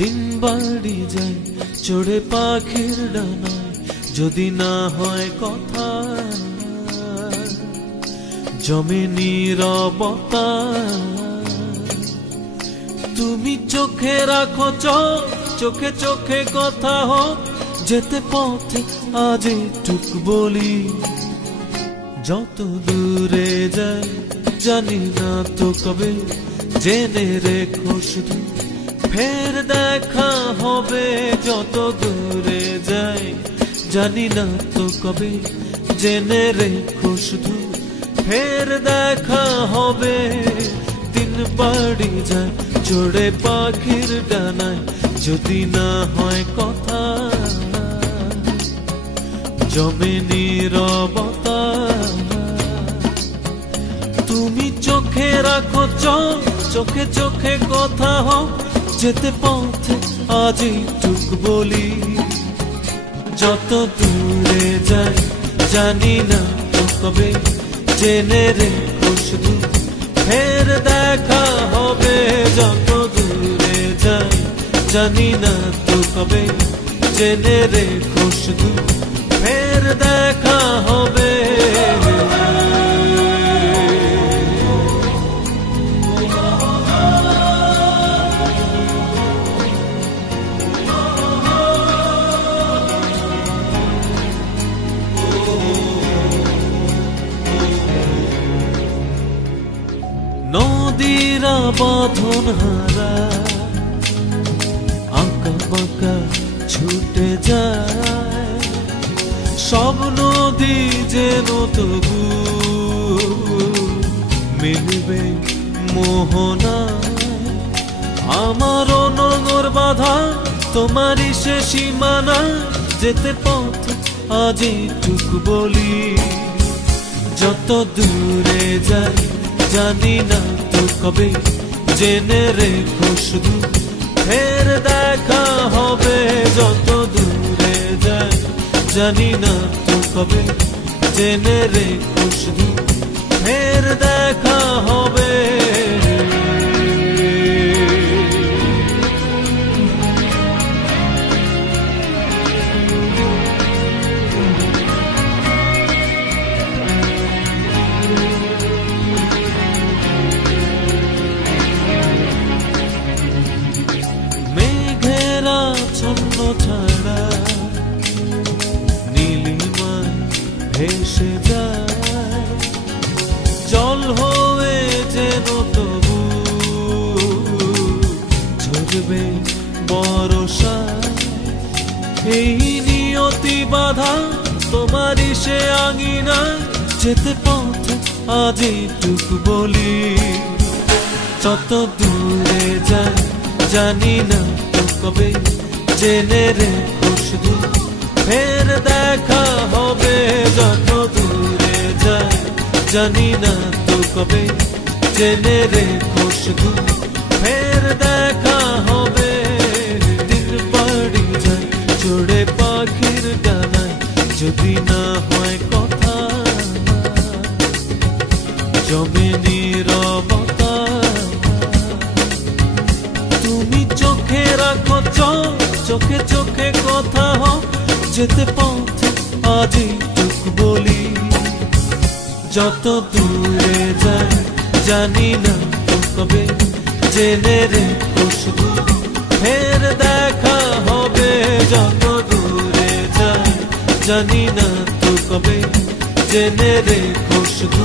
দিন বাড়ি যায় চড়ে পাখির ডানায়, যদি না হয় কথা জমে নীরবতা। তুমি চোখে রাখো চোখ, চোখে চোখে কথা হোক, যেতে পথে আজ টুক বলি। যত দূরে যাই জানি না তো কবে, জেনে রেখো শুধু ফের দেখা হবে। যত দূরে যাই জানি না তো কবে, জেনে রেখো শুধু ফের দেখা হবে। দিন বাড়ি যায় চড়ে পাখির ডানায়, যদি না হয় কথা জমে নীরবতা। তুমি চোখে রাখো চোখ, চোখে চোখে কথা হোক, যেতে পথে আজ টুক বলি। যত দূরে যাই জানি না তো কবে, জেনে রেখো শুধু ফের দেখা হবে। যত দূরে যাই জানি না তো কবে, জেনে রেখো শুধু ফের দেখা হবে। নদীরা বাঁধন হারা আঁকা বাঁকা ছুটে যায়, সব নদী যেন তবু মিলবে মোহনায়। আমারও নোঙর বাঁধা তোমারই সে সীমানা, যেতে পথ আজ টুক বলি। যত দূরে যাই জানি না তো কবে, জেনে রেখো শুধু ফের দেখা হবে। যত দূরে যাই জানি না তো কবে, জেনে রেখো শুধু ফের দেখা হবে। ছন্ন ছাড়া নীলিমায় ভেসে যায়, জল হয়ে যেন তবু ঝরবে বরষা। এই নিয়তি বাধা তোমারই সে আঙিনায়, যেতে পথে আজ টুক বলি। যত দূরে যাই জানি না তো কবে, জেনে রেখো শুধু ফের দেখা হবে। যত দূরে যাই জানি না তো কবে, জেনে রেখো শুধু ফের দেখা হবে। দিন বাড়ি যায় চড়ে পাখির ডানায়, যদি না হয় কথা জমে নীরবতা। তুমি চোখে রাখো চোখ, চোখে চোখে কথা হোক, যেতে পথে আজ টুক বলি। যত দূরে যাই জানি না তো কবে, জেনে রেখো শুধু ফের দেখা হবে। যত দূরে যাই জানি না তো কবে, জেনে রেখো শুধু